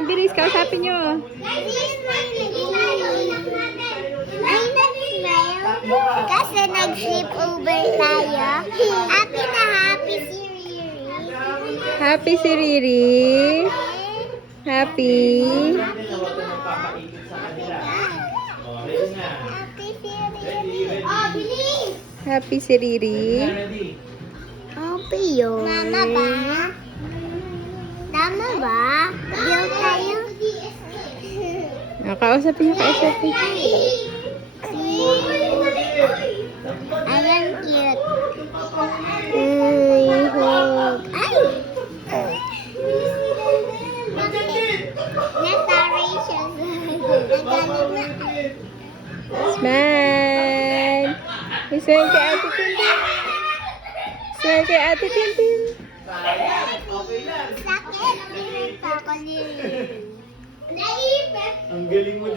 Smile, bilis, kausapin nyo. Kasi nag-sleep over tayo. Happy na happy si Riri. Happy si Riri. Happy. Happy si Riri. Oh, bilis! Happy si Riri. Happy yun. Mama ba? Tama ba? Diyaw tayo. Kausapin nyo, kausapin. Ayan, cute. Ay, hug. Ay! Nasaray siya. Nagaling na. Smile. Smile kay Ate Tintin. Smile kay Ate Tintin. Sakit. Naipit. Ang galing mo.